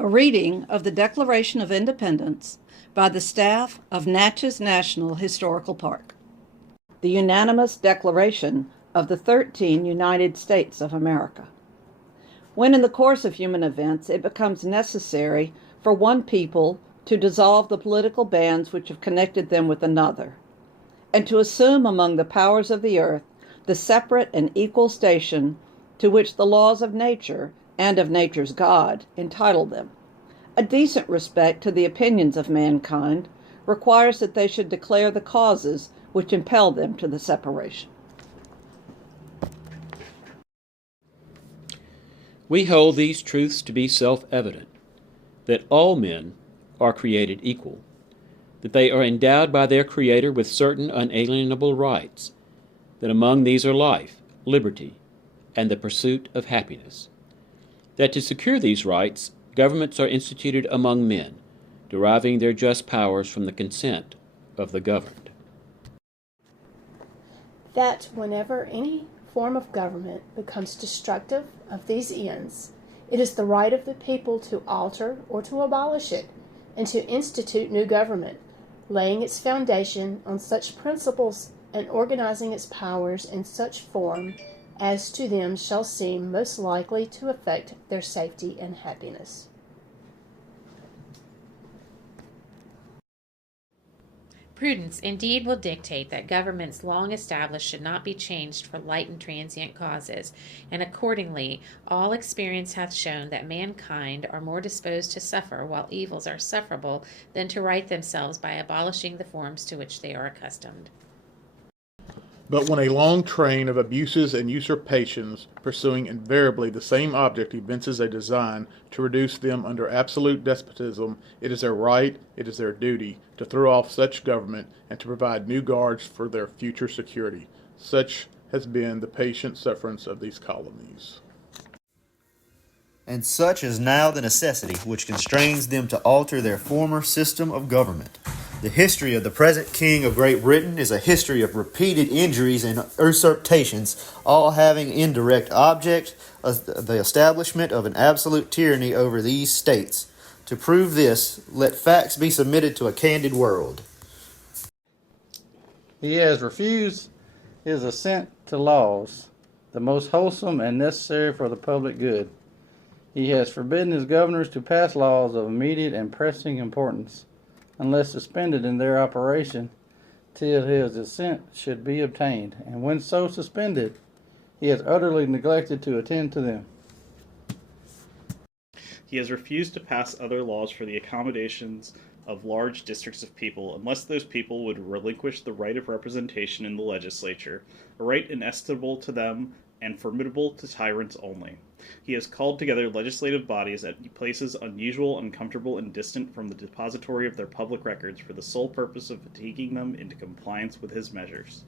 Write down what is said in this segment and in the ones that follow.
A reading of the Declaration of Independence by the staff of Natchez National Historical Park. The unanimous declaration of the 13 United States of America. When in the course of human events it becomes necessary for one people to dissolve the political bands which have connected them with another, and to assume among the powers of the earth the separate and equal station to which the laws of nature and of nature's God entitle them, a decent respect to the opinions of mankind requires that they should declare the causes which impel them to the separation. We hold these truths to be self-evident, that all men are created equal, that they are endowed by their Creator with certain unalienable rights, that among these are life, liberty, and the pursuit of happiness, that to secure these rights, governments are instituted among men, deriving their just powers from the consent of the governed. That whenever any form of government becomes destructive of these ends, it is the right of the people to alter or to abolish it, and to institute new government, laying its foundation on such principles and organizing its powers in such form as to them shall seem most likely to affect their safety and happiness. Prudence indeed will dictate that governments long established should not be changed for light and transient causes, and accordingly all experience hath shown that mankind are more disposed to suffer while evils are sufferable than to right themselves by abolishing the forms to which they are accustomed. But when a long train of abuses and usurpations, pursuing invariably the same object, evinces a design to reduce them under absolute despotism, it is their right, it is their duty, to throw off such government and to provide new guards for their future security. Such has been the patient sufferance of these colonies. And such is now the necessity which constrains them to alter their former system of government. The history of the present King of Great Britain is a history of repeated injuries and usurpations, all having indirect object the establishment of an absolute tyranny over these states. To prove this, let facts be submitted to a candid world. He has refused his assent to laws, the most wholesome and necessary for the public good. He has forbidden his governors to pass laws of immediate and pressing importance, unless suspended in their operation, till his assent should be obtained, and when so suspended, he has utterly neglected to attend to them. He has refused to pass other laws for the accommodations of large districts of people unless those people would relinquish the right of representation in the legislature, a right inestimable to them and formidable to tyrants only. He has called together legislative bodies at places unusual, uncomfortable, and distant from the depository of their public records for the sole purpose of fatiguing them into compliance with his measures.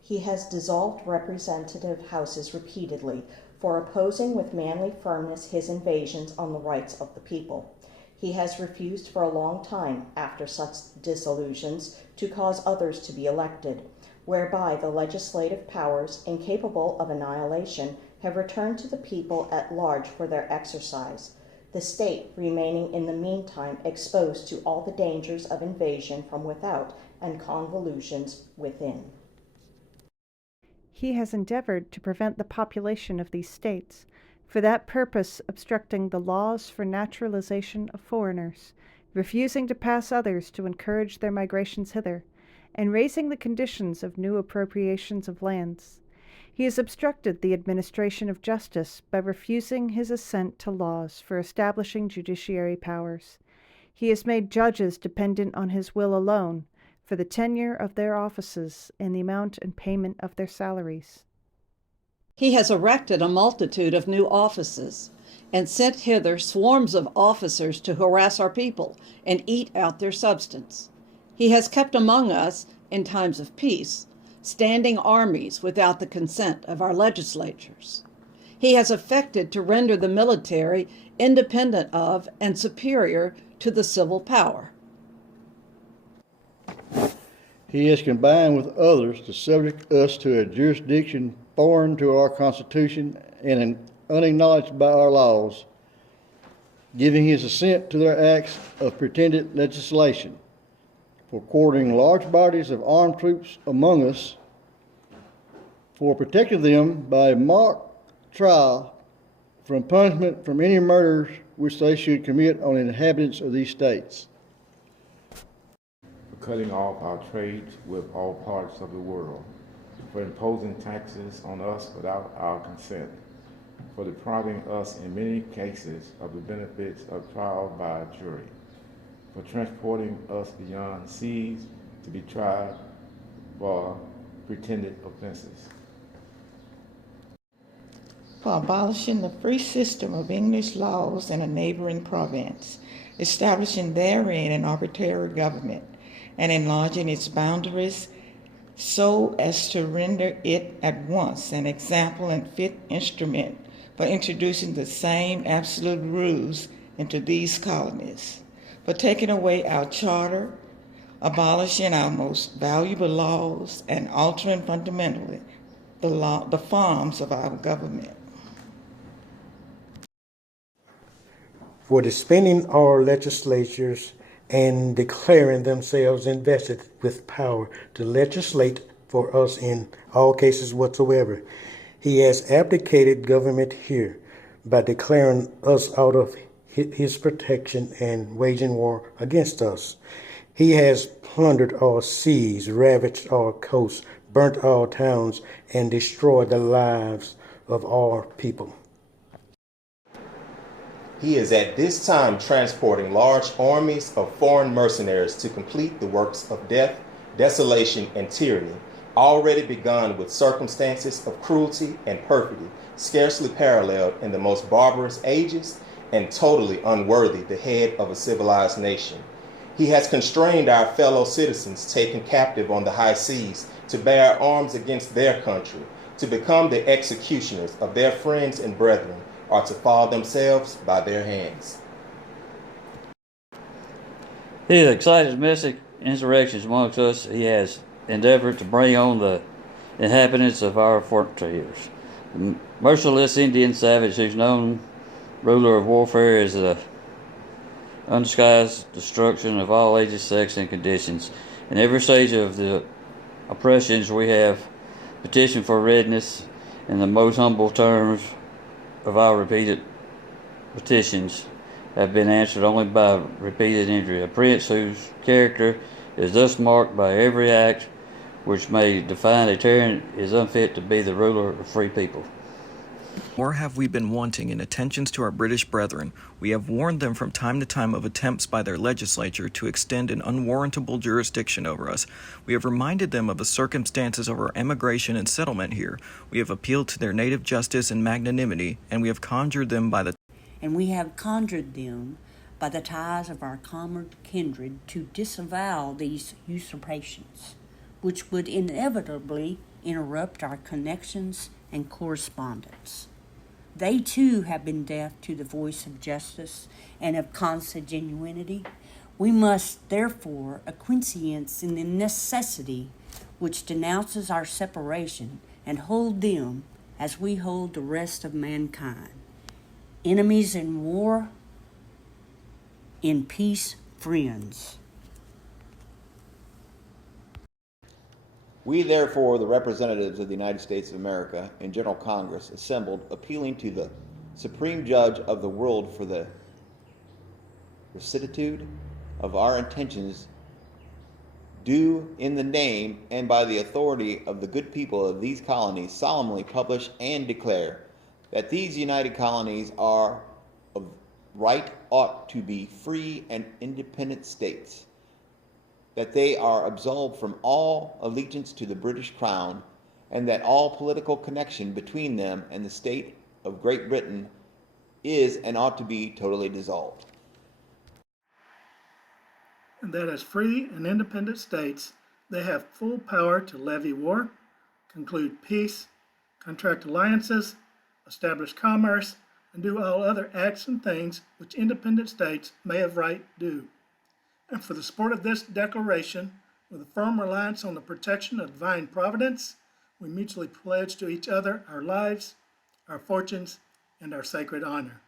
He has dissolved representative houses repeatedly for opposing with manly firmness his invasions on the rights of the people. He has refused for a long time, after such dissolutions, to cause others to be elected, whereby the legislative powers, incapable of annihilation, have returned to the people at large for their exercise, the state remaining in the meantime exposed to all the dangers of invasion from without and convulsions within. He has endeavored to prevent the population of these states, for that purpose obstructing the laws for naturalization of foreigners, refusing to pass others to encourage their migrations hither, and raising the conditions of new appropriations of lands. He has obstructed the administration of justice by refusing his assent to laws for establishing judiciary powers. He has made judges dependent on his will alone for the tenure of their offices and the amount and payment of their salaries. He has erected a multitude of new offices and sent hither swarms of officers to harass our people and eat out their substance. He has kept among us, in times of peace, standing armies without the consent of our legislatures. He has affected to render the military independent of and superior to the civil power. He has combined with others to subject us to a jurisdiction foreign to our Constitution and unacknowledged by our laws. giving his assent to their acts of pretended legislation, for quartering large bodies of armed troops among us, for protecting them by mock trial from punishment from any murders which they should commit on inhabitants of these states, for cutting off our trades with all parts of the world, for imposing taxes on us without our consent, for depriving us in many cases of the benefits of trial by a jury, for transporting us beyond seas to be tried for pretended offenses, for abolishing the free system of English laws in a neighboring province, establishing therein an arbitrary government, and enlarging its boundaries so as to render it at once an example and fit instrument for introducing the same absolute rules into these colonies, for taking away our charter, abolishing our most valuable laws, and altering fundamentally the forms of our government. For disbanding our legislatures and declaring themselves invested with power to legislate for us in all cases whatsoever. He has abdicated government here by declaring us out of his protection and waging war against us. He has plundered our seas, ravaged our coasts, burnt our towns, and destroyed the lives of our people. He is at this time transporting large armies of foreign mercenaries to complete the works of death, desolation, and tyranny, already begun with circumstances of cruelty and perfidy, scarcely paralleled in the most barbarous ages and totally unworthy the head of a civilized nation. He has constrained our fellow citizens taken captive on the high seas to bear arms against their country, to become the executioners of their friends and brethren, or to fall themselves by their hands. He has excited domestic insurrections amongst us. He has endeavored to bring on the inhabitants of our frontiers. The merciless Indian savage, whose known ruler of warfare is the undisguised destruction of all ages, sex, and conditions. In every stage of the oppressions, we have petitioned for redress in the most humble terms of our repeated petitions have been answered only by repeated injury. A prince whose character is thus marked by every act which may define a tyrant is unfit to be the ruler of free people. Nor have we been wanting in attentions to our British brethren. We have warned them from time to time of attempts by their legislature to extend an unwarrantable jurisdiction over us. We have reminded them of the circumstances of our emigration and settlement here. We have appealed to their native justice and magnanimity, and we have conjured them by the ties of our common kindred to disavow these usurpations, which would inevitably interrupt our connections and correspondence. They too have been deaf to the voice of justice and of consanguinity. We must therefore acquiesce in the necessity which denounces our separation and hold them as we hold the rest of mankind. Enemies in war, in peace, friends. We, therefore, the representatives of the United States of America in General Congress, assembled, appealing to the Supreme Judge of the world for the rectitude of our intentions, do in the name and by the authority of the good people of these colonies solemnly publish and declare that these united colonies are of right ought to be free and independent states, that they are absolved from all allegiance to the British Crown, and that all political connection between them and the state of Great Britain is and ought to be totally dissolved. And that as free and independent states, they have full power to levy war, conclude peace, contract alliances, establish commerce, and do all other acts and things which independent states may of right do. And for the support of this declaration, with a firm reliance on the protection of divine providence, we mutually pledge to each other our lives, our fortunes, and our sacred honor.